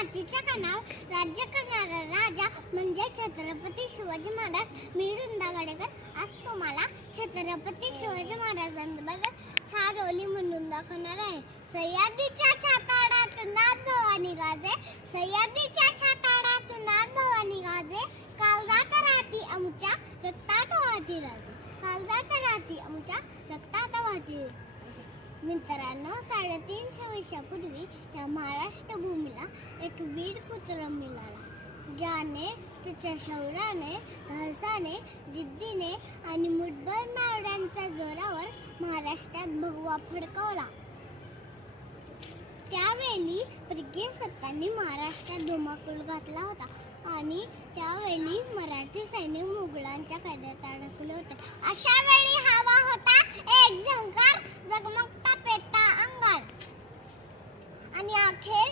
मातीच्या कणावर राज्य करणारा राजा म्हणजे छत्रपती शिवाजी महाराज. मी वृंदा गडेकर आज तुम्हाला छत्रपती शिवाजी महाराजांबद्दल छान ओली म्हणून दाखवणार आहे. सह्याद्रीच्या छाताडातून नाथ भवानी गाजे, सह्याद्रीच्या छाताडातून नाथ भवानी गाजे, काळजात राहती आमच्या रक्तात वाहती राजे, काळजात राहती आमच्या रक्तात वाहती. मित्रांनो, 350 वर्षापूर्वी या महाराष्ट्र भूमीला एक वीर पुत्र मिळाला, ज्याने त्याच्या शौर्याने, धाडसाने, जिद्दीने आणि मुठभर मावळ्यांच्या जोरावर महाराष्ट्रात भगवा फडकवला. त्यावेळी परकीय सत्तांनी महाराष्ट्रात धुमाकूळ घातला होता आणि त्यावेळी मराठी सैन्य मुघलांच्या कैदेत अडकले होते. अशा वेळी हवा होता एक झंकार, जगमगता पेटता अंगार आणि अखेर